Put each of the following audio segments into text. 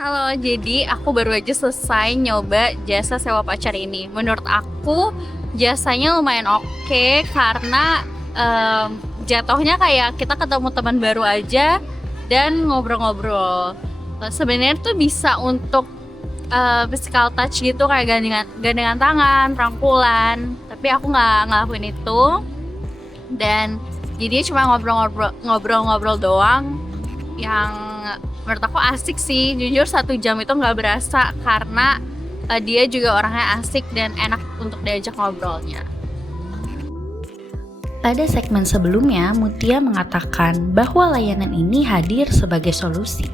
Halo, jadi aku baru aja selesai nyoba jasa sewa pacar ini. Menurut aku jasanya lumayan oke karena jatuhnya kayak kita ketemu teman baru aja dan ngobrol-ngobrol. Sebenarnya tuh bisa untuk physical touch gitu kayak gandengan tangan, rangkulan. Tapi aku nggak ngelakuin itu dan jadi cuma ngobrol-ngobrol doang yang menurut aku asik sih. Jujur 1 jam itu nggak berasa karena dia juga orangnya asik dan enak untuk diajak ngobrolnya. Pada segmen sebelumnya, Mutia mengatakan bahwa layanan ini hadir sebagai solusi.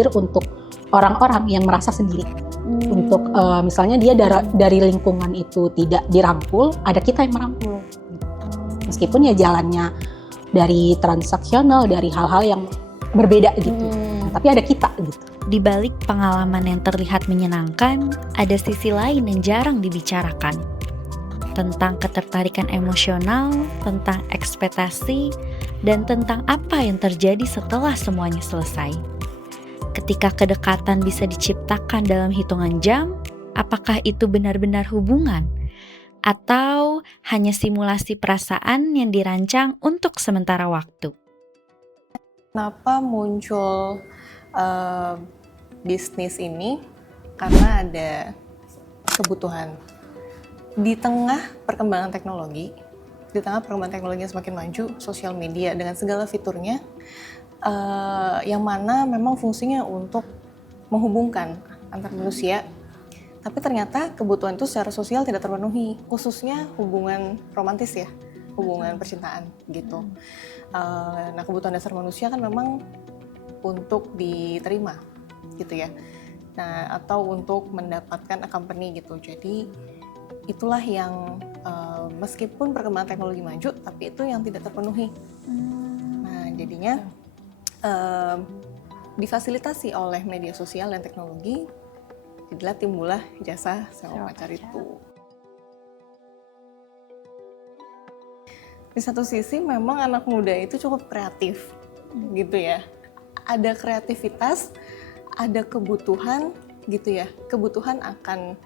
Untuk orang-orang yang merasa sendiri. Untuk misalnya dia dari lingkungan itu tidak dirangkul, ada kita yang merangkul. Meskipun ya jalannya dari transaksional, dari hal-hal yang berbeda gitu. Tapi ada kita gitu. Di balik pengalaman yang terlihat menyenangkan, ada sisi lain yang jarang dibicarakan. Tentang ketertarikan emosional, tentang ekspektasi, dan tentang apa yang terjadi setelah semuanya selesai. Ketika kedekatan bisa diciptakan dalam hitungan jam, apakah itu benar-benar hubungan? Atau hanya simulasi perasaan yang dirancang untuk sementara waktu? Kenapa muncul bisnis ini? Karena ada kebutuhan. Di tengah perkembangan teknologi yang semakin maju, sosial media dengan segala fiturnya, yang mana memang fungsinya untuk menghubungkan antar manusia, tapi ternyata kebutuhan itu secara sosial tidak terpenuhi, khususnya hubungan romantis ya, hubungan percintaan gitu. Nah, kebutuhan dasar manusia kan memang untuk diterima gitu ya, nah atau untuk mendapatkan accompany gitu. Jadi itulah yang meskipun perkembangan teknologi maju, tapi itu yang tidak terpenuhi. Nah, jadinya difasilitasi oleh media sosial dan teknologi, jadilah timbullah jasa sewa pacar itu. Di satu sisi memang anak muda itu cukup kreatif gitu ya. Ada kreativitas, ada kebutuhan gitu ya, kebutuhan akan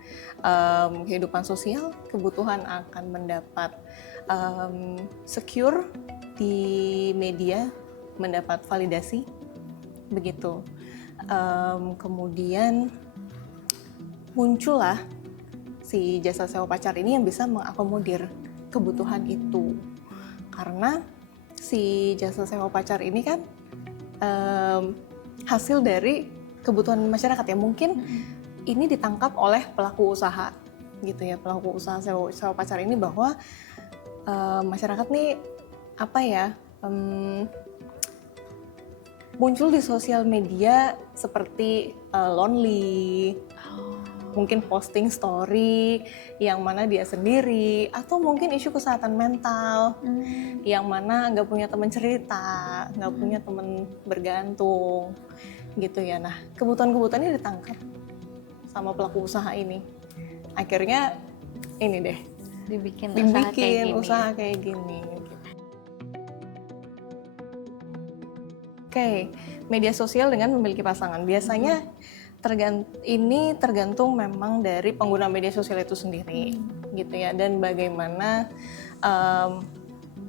kehidupan sosial, kebutuhan akan mendapat secure di media, mendapat validasi begitu. Kemudian muncullah si jasa sewa pacar ini yang bisa mengakomodir kebutuhan itu, karena si jasa sewa pacar ini kan hasil dari kebutuhan masyarakat ya. Mungkin ini ditangkap oleh pelaku usaha gitu ya, pelaku usaha sewa pacar ini, bahwa masyarakat nih apa ya, muncul di sosial media seperti lonely, mungkin posting story yang mana dia sendiri, atau mungkin isu kesehatan mental yang mana nggak punya teman cerita, nggak punya teman bergantung gitu ya. Nah, kebutuhan-kebutuhan ini ditangkap sama pelaku usaha ini. Akhirnya ini deh, Dibikin usaha kayak gini. Oke, media sosial dengan memiliki pasangan. Biasanya ini tergantung memang dari pengguna media sosial itu sendiri gitu ya, dan bagaimana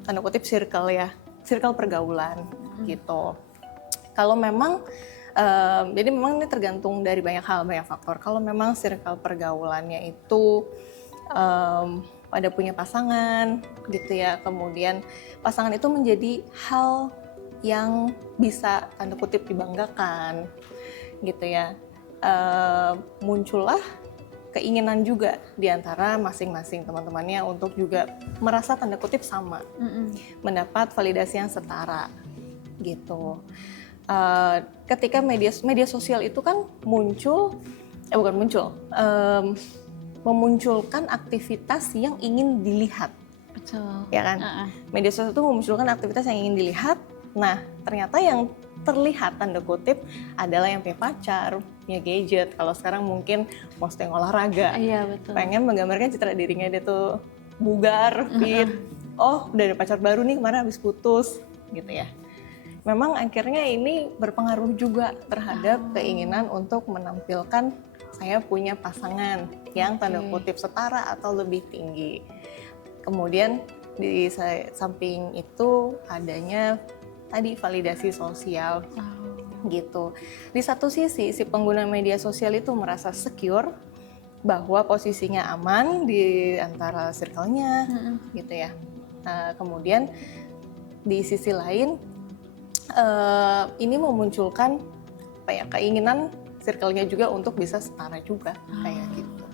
tanda kutip circle pergaulan gitu. Kalau memang jadi memang ini tergantung dari banyak faktor. Kalau memang circle pergaulannya itu pada punya pasangan gitu ya, kemudian pasangan itu menjadi hal yang bisa tanda kutip dibanggakan gitu ya, muncullah keinginan juga di antara masing-masing teman-temannya untuk juga merasa tanda kutip sama, mendapat validasi yang setara gitu. Ketika media sosial itu kan memunculkan aktivitas yang ingin dilihat. Betul. Ya kan? Media sosial itu memunculkan aktivitas yang ingin dilihat. Nah, ternyata yang terlihat tanda kutip adalah yang punya pacar, punya gadget. Kalau sekarang mungkin posting olahraga, pengen menggambarkan citra dirinya dia tuh bugar, fit. Oh, udah ada pacar baru nih, kemarin habis putus gitu ya. memang akhirnya ini berpengaruh juga terhadap keinginan untuk menampilkan saya punya pasangan yang tanda kutip setara atau lebih tinggi. Kemudian di samping itu adanya tadi validasi sosial gitu. Di satu sisi si pengguna media sosial itu merasa secure bahwa posisinya aman di antara circle-nya gitu ya. Kemudian di sisi lain ini memunculkan keinginan circle-nya juga untuk bisa setara juga kayak gitu.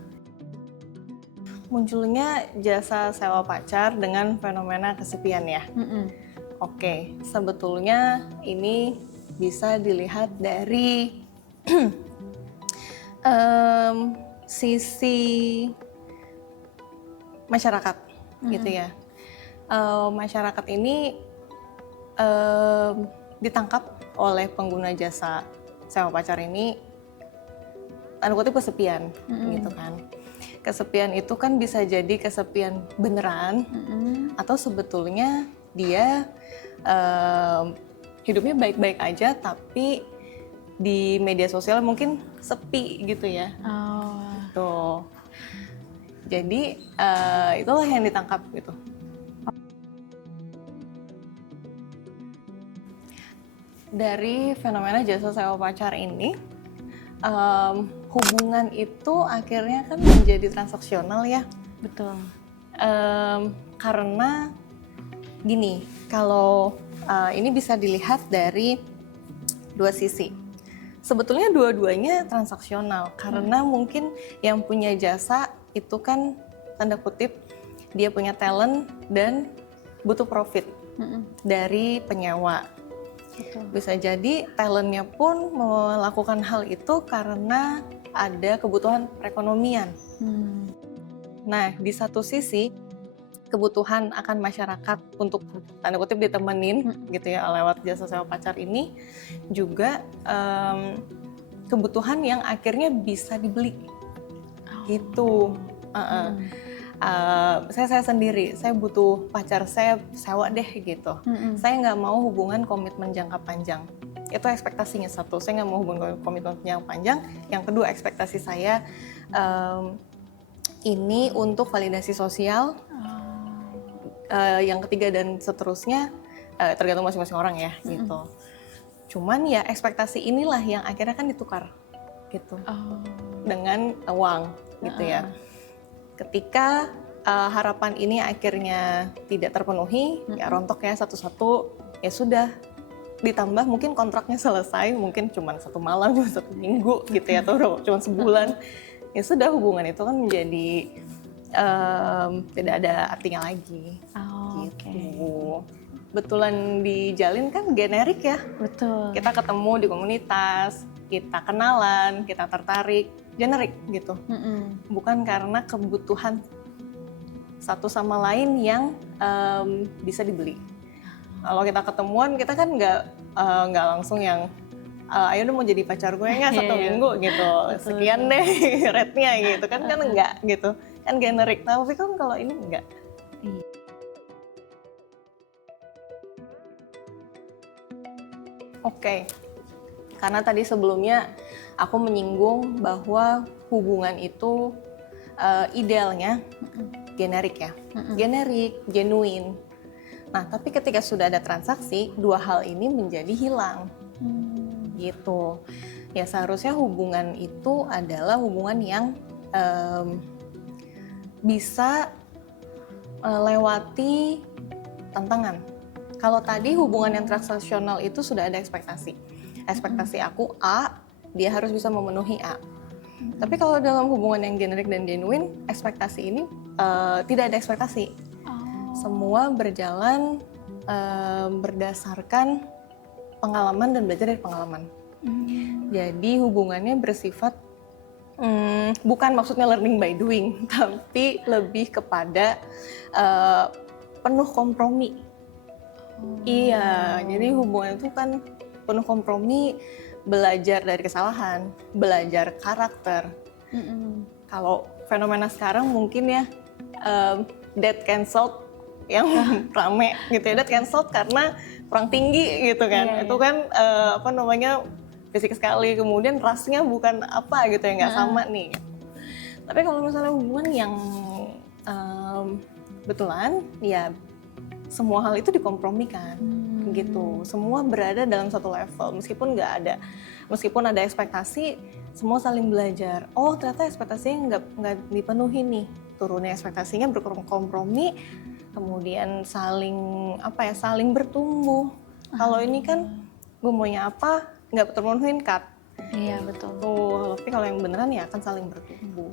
Munculnya jasa sewa pacar dengan fenomena kesepian ya. Oke, sebetulnya ini bisa dilihat dari sisi masyarakat gitu ya. Masyarakat ini ditangkap oleh pengguna jasa sewa pacar ini tanda kutip kesepian gitu kan. Kesepian itu kan bisa jadi kesepian beneran atau sebetulnya dia hidupnya baik-baik aja tapi di media sosial mungkin sepi gitu ya. Tuh. Jadi itulah yang ditangkap gitu. Dari fenomena jasa sewa pacar ini, hubungan itu akhirnya kan menjadi transaksional ya. Betul. Karena gini, kalau ini bisa dilihat dari dua sisi. Sebetulnya dua-duanya transaksional karena mungkin yang punya jasa itu kan tanda kutip dia punya talent dan butuh profit dari penyewa. Betul. Bisa jadi talentnya pun melakukan hal itu karena ada kebutuhan perekonomian. Nah, di satu sisi kebutuhan akan masyarakat untuk tanda kutip ditemenin gitu ya lewat jasa sewa pacar ini juga kebutuhan yang akhirnya bisa dibeli gitu. Saya sendiri, saya butuh pacar, saya sewa deh gitu. Saya nggak mau hubungan komitmen jangka panjang. Itu ekspektasinya satu, saya nggak mau hubungan komitmen jangka panjang. Yang kedua ekspektasi saya ini untuk validasi sosial. Yang ketiga dan seterusnya tergantung masing-masing orang ya gitu. Cuman ya ekspektasi inilah yang akhirnya kan ditukar gitu dengan uang gitu ya. Ketika harapan ini akhirnya tidak terpenuhi, ya rontok ya satu-satu, ya sudah ditambah mungkin kontraknya selesai, mungkin cuma 1 malam, cuma 1 minggu gitu ya, atau cuma sebulan, ya sudah hubungan itu kan menjadi tidak ada artinya lagi. Gitu. Betulan dijalin kan generik ya. Betul. Kita ketemu di komunitas, kita kenalan, kita tertarik, generik gitu. Bukan karena kebutuhan satu sama lain yang bisa dibeli. Kalau kita ketemuan, kita kan nggak langsung yang ayo dong mau jadi pacar gue nggak 1 minggu gitu, sekian deh rate-nya gitu kan enggak gitu, kan generik. Tapi kan kalau ini enggak. Oke. Karena tadi sebelumnya aku menyinggung bahwa hubungan itu idealnya generik ya, generik, genuine. Nah, tapi ketika sudah ada transaksi, dua hal ini menjadi hilang, gitu. Ya seharusnya hubungan itu adalah hubungan yang bisa melewati tantangan. Kalau tadi hubungan yang transaksional itu sudah ada ekspektasi. Ekspektasi aku A, dia harus bisa memenuhi A. Tapi kalau dalam hubungan yang generik dan genuine, ekspektasi ini tidak ada ekspektasi. Semua berjalan berdasarkan pengalaman dan belajar dari pengalaman. Jadi hubungannya bersifat bukan maksudnya learning by doing, tapi lebih kepada penuh kompromi. Iya, jadi hubungan itu kan penuh kompromi, belajar dari kesalahan, belajar karakter. Mm-mm. Kalau fenomena sekarang mungkin ya dead cancelled yang rame gitu ya, udah cancel karena kurang tinggi gitu kan. Itu kan apa namanya, basic sekali, kemudian rasnya bukan apa gitu ya, nggak sama nih. Tapi kalau misalnya hubungan yang betulan, ya semua hal itu dikompromikan gitu. Semua berada dalam satu level, meskipun ada ekspektasi, semua saling belajar. Oh ternyata ekspektasinya nggak dipenuhi nih, turunnya ekspektasinya, berkompromi, kemudian saling bertumbuh. Kalau ini kan gue maunya apa, nggak terpenuhin, cut. Iya betul. Tuh, tapi kalau yang beneran ya akan saling bertumbuh.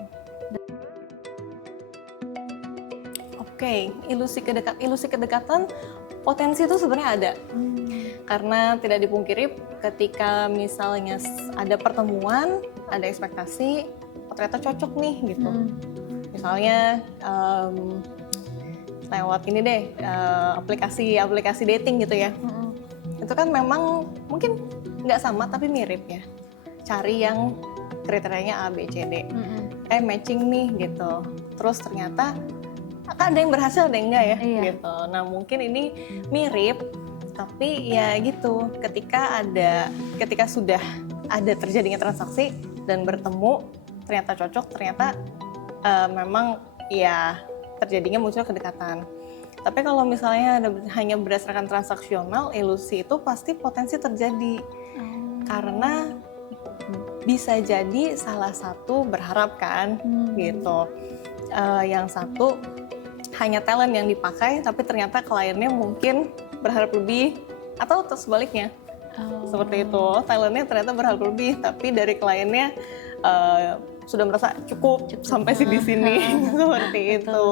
Oke, ilusi kedekatan, potensi itu sebenarnya ada. Karena tidak dipungkiri ketika misalnya ada pertemuan, ada ekspektasi, ternyata cocok nih gitu. Misalnya lewat ini deh, aplikasi dating gitu ya. Itu kan memang mungkin nggak sama tapi mirip ya. Cari yang kriterianya A, B, C, D. Matching nih gitu. Terus ternyata kan ada yang berhasil, ada yang enggak ya, gitu. Nah mungkin ini mirip, tapi ya gitu. Ketika sudah ada terjadinya transaksi dan bertemu, ternyata cocok, ternyata memang ya terjadinya muncul kedekatan. Tapi kalau misalnya hanya berdasarkan transaksional, ilusi itu pasti potensi terjadi. Karena bisa jadi salah satu berharap kan, gitu. Yang satu hanya talent yang dipakai, tapi ternyata kliennya mungkin berharap lebih, atau sebaliknya. Seperti itu, talentnya ternyata berharap lebih, tapi dari kliennya sudah merasa cukup sampai di sini. Seperti itu.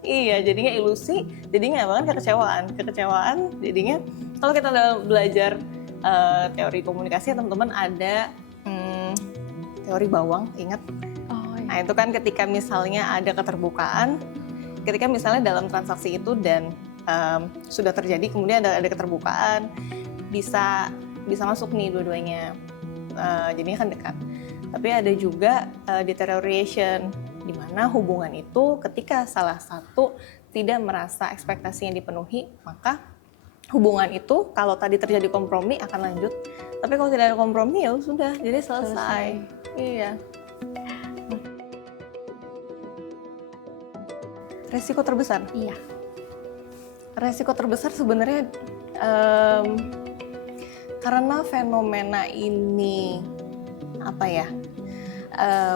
Iya, jadinya ilusi, jadinya bahkan kekecewaan jadinya. Kalau kita udah belajar teori komunikasi, teman-teman ada teori bawang, ingat? Nah itu kan ketika misalnya ada keterbukaan, ketika misalnya dalam transaksi itu dan sudah terjadi, kemudian ada keterbukaan, bisa masuk nih dua-duanya, jadinya kan dekat. Tapi ada juga deterioration, di mana hubungan itu ketika salah satu tidak merasa ekspektasinya dipenuhi, maka hubungan itu kalau tadi terjadi kompromi akan lanjut. Tapi kalau tidak ada kompromi ya sudah, jadi selesai. Iya. Resiko terbesar? Iya. Resiko terbesar sebenarnya karena fenomena ini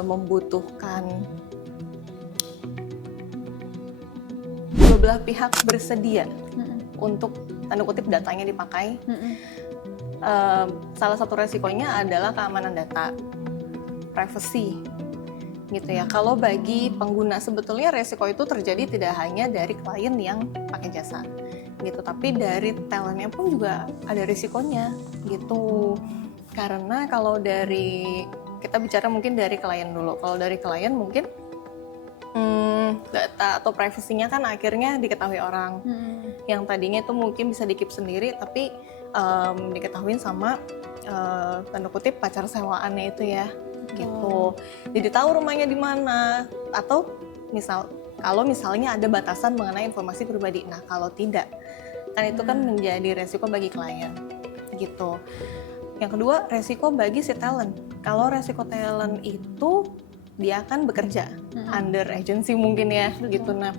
membutuhkan dua belah pihak bersedia untuk tanda kutip datanya dipakai. Salah satu resikonya adalah keamanan data, privacy. Gitu ya. Kalau bagi pengguna sebetulnya resiko itu terjadi tidak hanya dari klien yang pakai jasa gitu, tapi dari talentnya pun juga ada risikonya gitu. Karena kalau dari kita bicara mungkin dari klien dulu. Kalau dari klien mungkin data atau privasinya kan akhirnya diketahui orang. Yang tadinya itu mungkin bisa di-keep sendiri, tapi diketahui sama tanda kutip pacar sewaannya itu ya. Gitu. Jadi tahu rumahnya di mana, atau kalau misalnya ada batasan mengenai informasi pribadi. Nah, kalau tidak, kan itu kan menjadi resiko bagi klien. Gitu. Yang kedua, resiko bagi si talent. Kalau resiko talent itu dia akan bekerja under agency mungkin ya, gitu. Nah,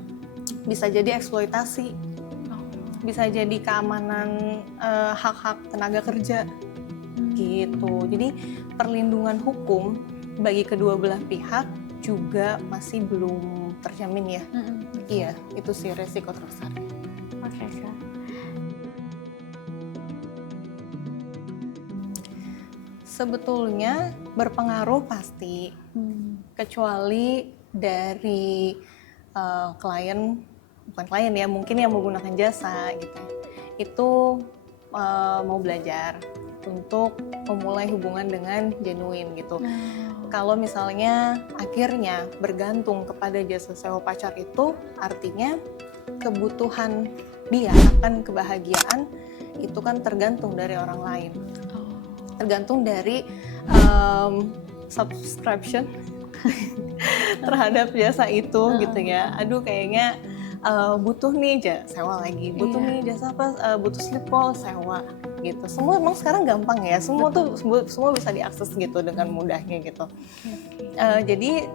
bisa jadi eksploitasi. Bisa jadi keamanan hak-hak tenaga kerja. Gitu. Jadi perlindungan hukum bagi kedua belah pihak juga masih belum terjamin ya. Iya, itu sih resiko terbesar. Oke, Kak. Sebetulnya berpengaruh pasti, kecuali dari bukan klien ya, mungkin yang menggunakan jasa gitu. Itu mau belajar untuk memulai hubungan dengan genuine gitu. Kalau misalnya akhirnya bergantung kepada jasa sewa pacar itu, artinya kebutuhan dia akan kebahagiaan itu kan tergantung dari orang lain. Tergantung dari subscription terhadap jasa itu gitu ya. Aduh kayaknya butuh nih sewa lagi, butuh nih jasa apa, butuh sleep call, sewa gitu. Semua emang sekarang gampang ya, semua tuh semua bisa diakses gitu dengan mudahnya gitu. Jadi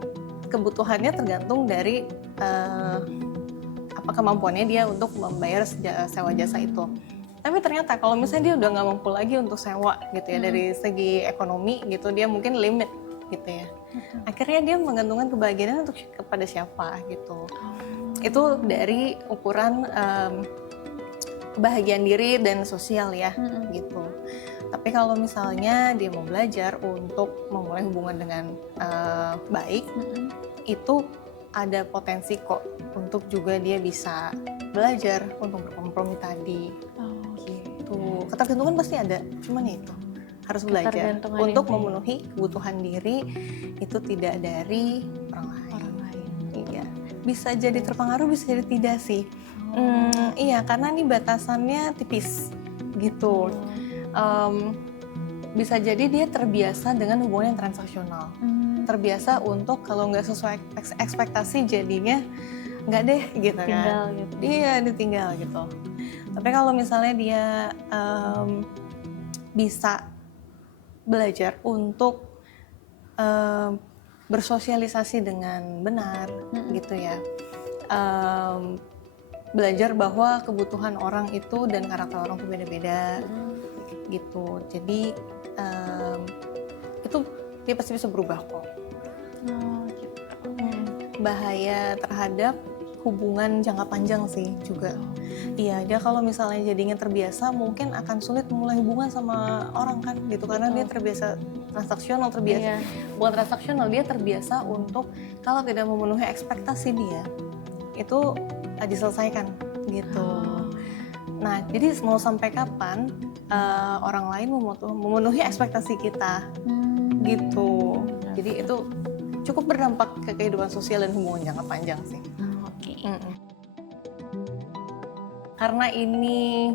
kebutuhannya tergantung dari apa kemampuannya dia untuk membayar sewa jasa itu. Tapi ternyata kalau misalnya dia udah nggak mampu lagi untuk sewa gitu ya, dari segi ekonomi gitu, dia mungkin limit gitu ya. Akhirnya dia menggantungkan kebahagiaan untuk kepada siapa gitu. Itu dari ukuran kebahagiaan diri dan sosial ya gitu. Tapi kalau misalnya dia mau belajar untuk memulai hubungan dengan baik, itu ada potensi kok untuk juga dia bisa belajar untuk berkompromi tadi. Gitu. Ketergantungan pasti ada, cuman itu harus belajar untuk memenuhi kebutuhan diri itu tidak dari orang lain. Iya, bisa jadi terpengaruh, bisa jadi tidak sih. Iya, karena ini batasannya tipis gitu. Bisa jadi dia terbiasa dengan hubungan yang transaksional, terbiasa untuk kalau nggak sesuai ekspektasi jadinya nggak deh gitu kan. Gitu. Iya, ditinggal gitu. Tapi kalau misalnya dia bisa belajar untuk bersosialisasi dengan benar gitu ya, belajar bahwa kebutuhan orang itu dan karakter orang itu beda-beda gitu. Jadi itu dia pasti bisa berubah kok. Bahaya terhadap hubungan jangka panjang sih juga. Iya, dia kalau misalnya jadinya terbiasa mungkin akan sulit memulai hubungan sama orang kan gitu, karena dia terbiasa transaksional, bukan transaksional, dia terbiasa untuk kalau tidak memenuhi ekspektasi dia itu diselesaikan gitu. Nah, jadi mau sampai kapan orang lain memenuhi ekspektasi kita gitu. Jadi itu cukup berdampak ke kehidupan sosial dan hubungan jangka panjang sih. Karena ini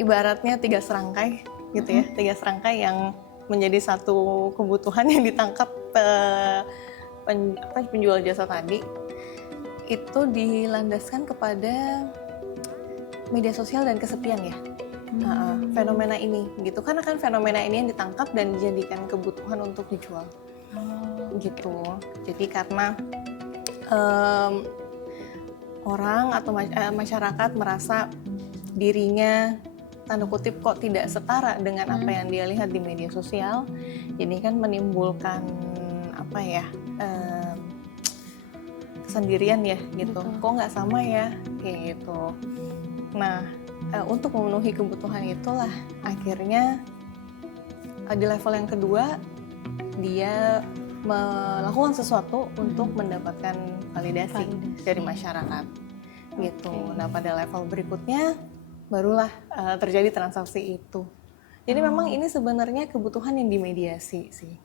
ibaratnya 3 serangkai gitu ya, 3 serangkai yang menjadi satu kebutuhan yang ditangkap penjual jasa tadi, itu dilandaskan kepada media sosial dan kesepian ya. Fenomena ini gitu, karena kan fenomena ini yang ditangkap dan dijadikan kebutuhan untuk dijual gitu. Jadi karena orang atau masyarakat merasa dirinya tanda kutip kok tidak setara dengan apa yang dia lihat di media sosial, jadi kan menimbulkan apa ya, kesendirian ya gitu. Kok nggak sama ya kayak gitu. Nah, untuk memenuhi kebutuhan itulah akhirnya di level yang kedua dia melakukan sesuatu untuk mendapatkan validasi dari masyarakat gitu. Nah, pada level berikutnya barulah terjadi transaksi itu. Jadi memang ini sebenarnya kebutuhan yang dimediasi sih.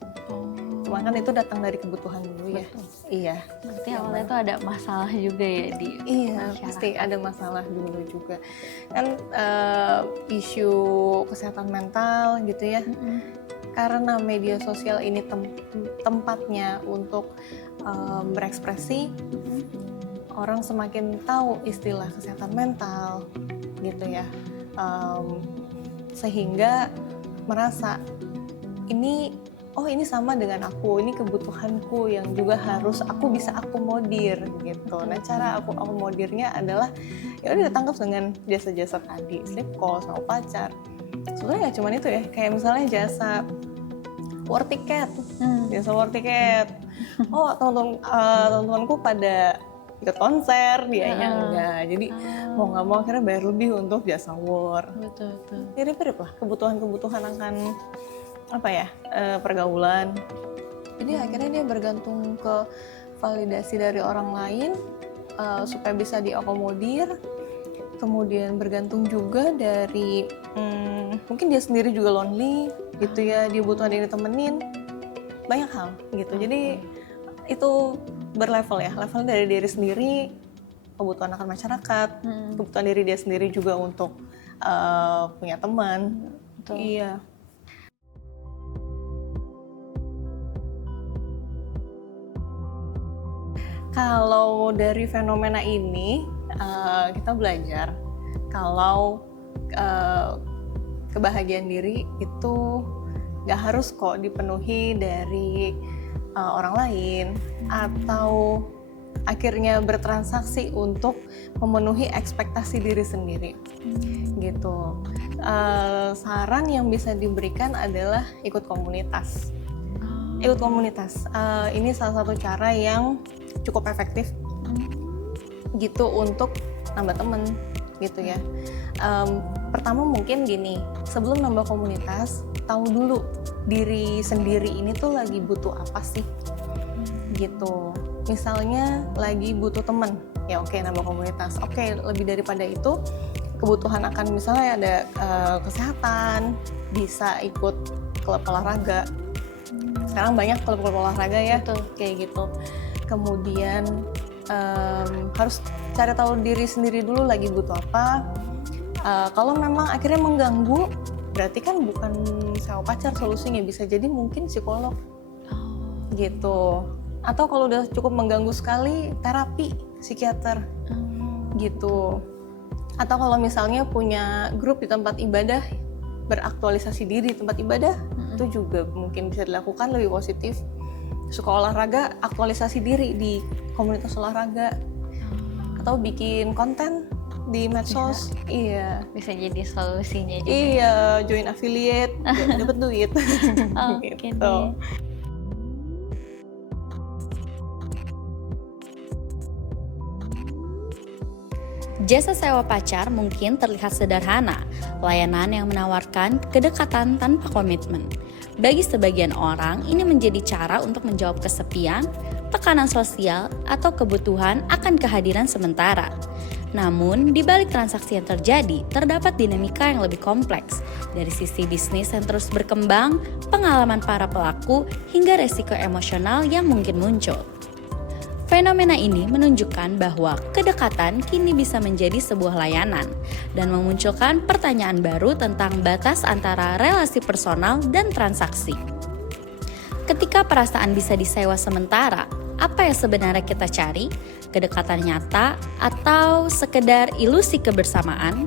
Cuma kan itu datang dari kebutuhan dulu ya. Iya. Berarti awalnya itu ada masalah juga ya di masyarakat. Pasti ada masalah dulu juga. Kan isu kesehatan mental gitu ya. Karena media sosial ini tempatnya untuk berekspresi, orang semakin tahu istilah kesehatan mental gitu ya, sehingga merasa ini sama dengan aku, ini kebutuhanku yang juga harus aku bisa akomodir gitu. Nah, cara aku akomodirnya adalah ya udah ditangkap dengan jasa-jasa tadi, sleep call sama pacar. Sebenarnya nggak cuma itu ya, kayak misalnya jasa war ticket, jasa war ticket. Oh, teman-temanku pada ikut konser, dianya enggak. Jadi mau nggak mau akhirnya bayar lebih untuk jasa war. Betul. Jadi mirip lah, kebutuhan akan apa ya, pergaulan. Jadi akhirnya dia bergantung ke validasi dari orang lain supaya bisa diakomodir. Kemudian bergantung juga dari mungkin dia sendiri juga lonely gitu ya, dia butuh ada yang ditemenin, banyak hal gitu. Jadi itu berlevel ya, levelnya dari diri sendiri, kebutuhan akan masyarakat, kebutuhan diri dia sendiri juga untuk punya teman. Betul. Iya. Kalau dari fenomena ini kita belajar kalau kebahagiaan diri itu gak harus kok dipenuhi dari orang lain atau akhirnya bertransaksi untuk memenuhi ekspektasi diri sendiri gitu. Saran yang bisa diberikan adalah ikut komunitas. Ikut komunitas, ini salah satu cara yang cukup efektif gitu untuk nambah temen gitu ya. Pertama mungkin gini, sebelum nambah komunitas, tahu dulu diri sendiri ini tuh lagi butuh apa sih gitu. Misalnya lagi butuh temen, ya oke, nambah komunitas. Oke, lebih daripada itu, kebutuhan akan misalnya ada kesehatan, bisa ikut klub olahraga. Sekarang banyak klub-klub olahraga ya, kayak gitu. Kemudian harus cari tahu diri sendiri dulu lagi butuh apa. Kalau memang akhirnya mengganggu, berarti kan bukan sewa pacar solusinya, bisa jadi mungkin psikolog gitu. Atau kalau udah cukup mengganggu sekali, terapi psikiater gitu. Atau kalau misalnya punya grup di tempat ibadah, beraktualisasi diri di tempat ibadah, itu juga mungkin bisa dilakukan lebih positif. Suka olahraga, aktualisasi diri di komunitas olahraga. Atau bikin konten di medsos. Iya. Bisa jadi solusinya juga. Iya, join affiliate, dapat duit. Oke gitu. deh. Jasa sewa pacar mungkin terlihat sederhana, layanan yang menawarkan kedekatan tanpa komitmen. Bagi sebagian orang, ini menjadi cara untuk menjawab kesepian, tekanan sosial, atau kebutuhan akan kehadiran sementara. Namun, di balik transaksi yang terjadi, terdapat dinamika yang lebih kompleks, dari sisi bisnis yang terus berkembang, pengalaman para pelaku, hingga resiko emosional yang mungkin muncul. Fenomena ini menunjukkan bahwa kedekatan kini bisa menjadi sebuah layanan dan memunculkan pertanyaan baru tentang batas antara relasi personal dan transaksi. Ketika perasaan bisa disewa sementara, apa yang sebenarnya kita cari? Kedekatan nyata atau sekedar ilusi kebersamaan?